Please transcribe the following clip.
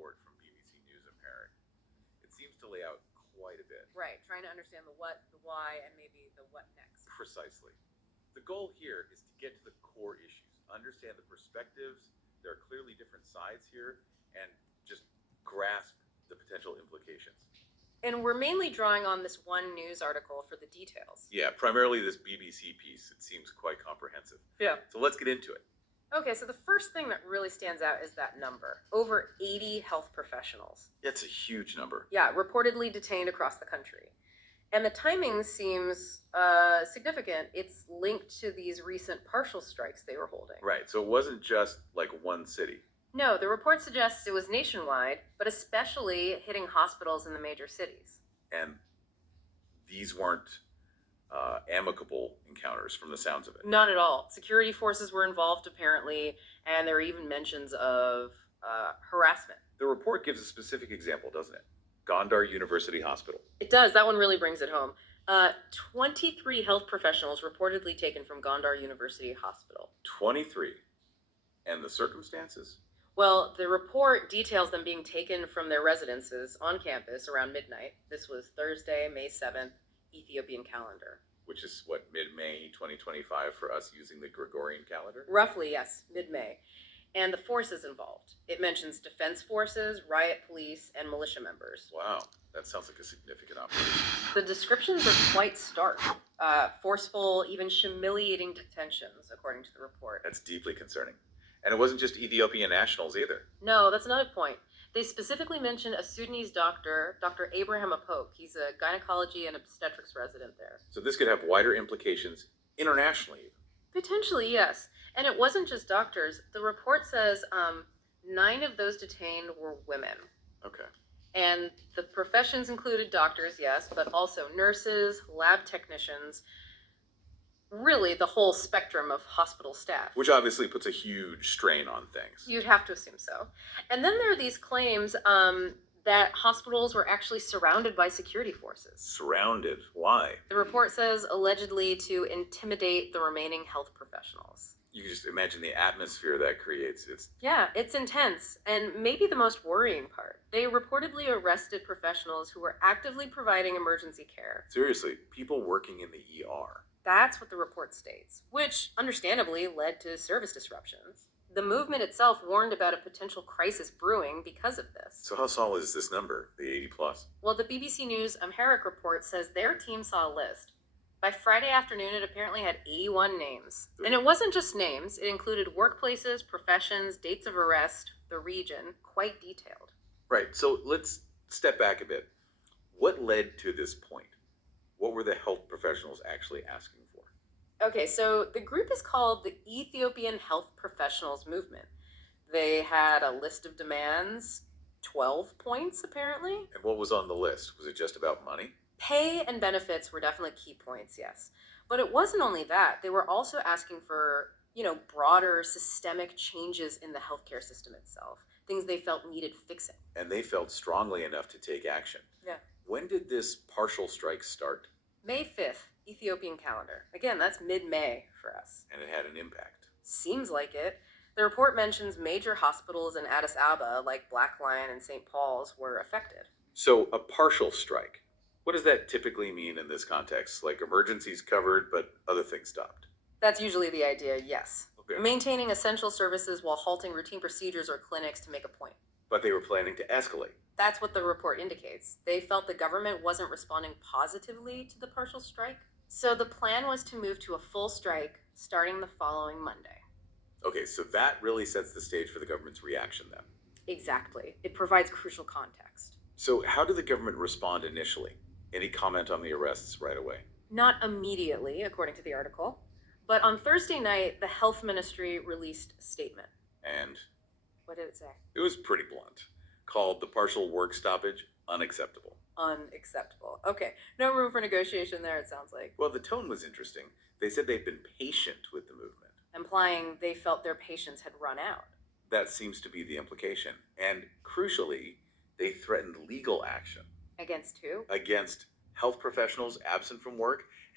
report from BBC News America. It seems to lay out quite a bit. Right, trying to understand the what, the why, and maybe the what next. Precisely. The goal here is to get to the core issues, understand the perspectives, there are clearly different sides here, and just grasp the potential implications. And we're mainly drawing on this one news article for the details. Yeah, primarily this BBC piece. It seems quite comprehensive. Yeah. So let's get into it. Okay, so the first thing that really stands out is that number. Over 80 health professionals. That's a huge number. Yeah, reportedly detained across the country. And the timing seems significant. It's linked to these recent partial strikes they were holding. Right, so it wasn't just like one city. No, the report suggests it was nationwide, but especially hitting hospitals in the major cities. And these weren't amicable encounters from the sounds of it. Not at all. Security forces were involved, apparently, and there are even mentions of harassment. The report gives a specific example, doesn't it? Gondar University Hospital. It does. That one really brings it home. 23 health professionals reportedly taken from Gondar University Hospital. 23. And the circumstances? Well, the report details them being taken from their residences on campus around midnight. This was Thursday, May 7th, Ethiopian calendar. Which is what, mid-May 2025 for us using the Gregorian calendar? Roughly, yes, mid-May. And the forces involved. It mentions defense forces, riot police, and militia members. Wow, that sounds like a significant operation. The descriptions are quite stark. Forceful, even humiliating detentions, according to the report. That's deeply concerning. And it wasn't just Ethiopian nationals either. No, that's another point. They specifically mentioned a Sudanese doctor, Dr. Abraham Apok. He's a gynecology and obstetrics resident there. So this could have wider implications internationally. Potentially, yes. And it wasn't just doctors. The report says 9 of those detained were women. Okay. And the professions included doctors, yes, but also nurses, lab technicians, really the whole spectrum of hospital staff. Which obviously puts a huge strain on things. You'd have to assume so. And then there are these claims that hospitals were actually surrounded by security forces. Surrounded? Why? The report says allegedly to intimidate the remaining health professionals. You can just imagine the atmosphere that creates. Yeah, it's intense. And maybe the most worrying part, they reportedly arrested professionals who were actively providing emergency care. Seriously, people working in the ER. That's what the report states, which understandably led to service disruptions. The movement itself warned about a potential crisis brewing because of this. So how solid is this number, the 80 plus? Well, the BBC News Amharic report says their team saw a list. By Friday afternoon, it apparently had 81 names. And it wasn't just names. It included workplaces, professions, dates of arrest, the region, quite detailed. Right, so let's step back a bit. What led to this point? What were the health professionals actually asking for? Okay, so the group is called the Ethiopian Health Professionals Movement. They had a list of demands, 12 points apparently. And what was on the list? Was it just about money? Pay and benefits were definitely key points, yes. But it wasn't only that. They were also asking for, broader systemic changes in the healthcare system itself, things they felt needed fixing. And they felt strongly enough to take action. Yeah. When did this partial strike start? May 5th, Ethiopian calendar. Again, that's mid-May for us. And it had an impact. Seems like it. The report mentions major hospitals in Addis Ababa, like Black Lion and St. Paul's, were affected. So a partial strike. What does that typically mean in this context? Like emergencies covered, but other things stopped? That's usually the idea, yes. Okay. Maintaining essential services while halting routine procedures or clinics to make a point. But they were planning to escalate. That's what the report indicates. They felt the government wasn't responding positively to the partial strike. So the plan was to move to a full strike starting the following Monday. Okay, so that really sets the stage for the government's reaction then. Exactly. It provides crucial context. So how did the government respond initially? Any comment on the arrests right away? Not immediately, according to the article. But on Thursday night, the health ministry released a statement. And What did it say? it was pretty blunt. Called the partial work stoppage unacceptable. Unacceptable. Okay, no room for negotiation there, it sounds like. Well, the tone was interesting. They said they'd been patient with the movement. Implying they felt their patience had run out. That seems to be the implication. And crucially, they threatened legal action Against who? against health professionals absent from work